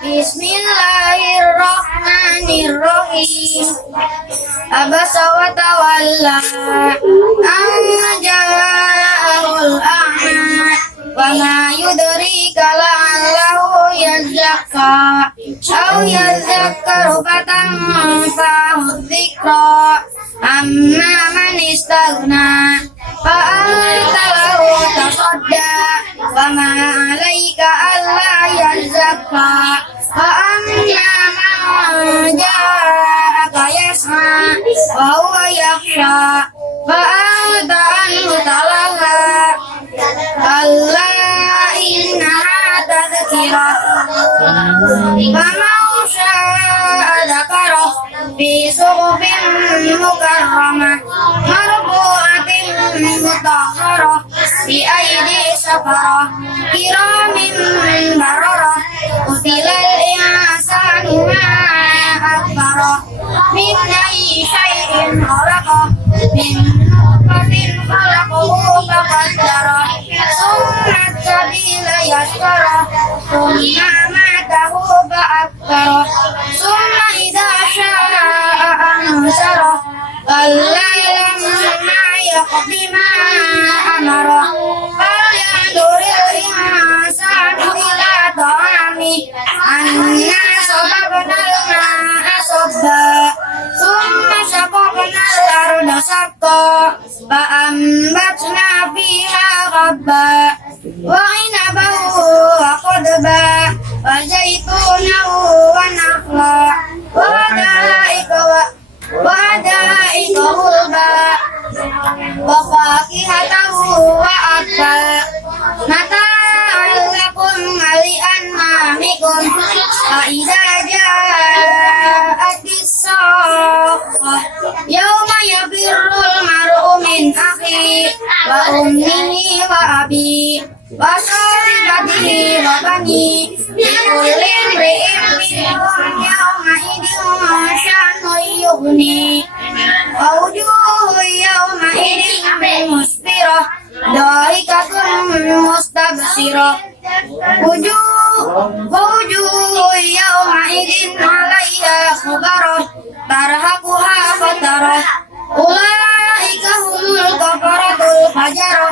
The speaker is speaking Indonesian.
Bismillahirrahmanirrahim. Abasa wa tawalla an ja'ahul a'ma wa ma yudrika la'allahu yazakka aw yazakkaru fatanfa'ahu dzikra amma man istaghna fa anta lahu tasadda wa ma 'alaika alla yazakka fa amma man ja'aka yas'a wa huwa yakhsha fa anta anhu talaha kalla innaha tadhkirah faman sha'a dhakarah fi suhufin mukarramah marfu'atin mutahharah bi aidi safarah kiramin bararah utilal insanu ma akbarah min ayyi syai'in khalaqah min nutfatin khalaqahu faqaddarah summa sabila yassarah summa amatahu fa'akbarah summa idza sya'a ansarah kalla lamma yaqdi ma amarah falyanzuril insanu ila ta'amih anna sababnal ma'a sabba summa shaqaqnal arda shaqqa fa'ambatna fiha habba wa 'inaban wa qadba wa zaytunan wa nakhla wa hada'iqa ghulba wa fakihatan wa abba mata'an lakum wa li'an'amikum fa idza ja'atis sakhah yawma yafirrul mar'u min akhihi wa ummihi wa abihi wa sahibatihi wa banihi likulli imri'in minhum yawma idin sya'nun yughnihi wa wujuhun yawma idin musfirah dhahikatun mustabshirah wujuhun yawma idin 'alaiha ghabarah tarhaquha qatarah ulaika humul kafaratul fajarah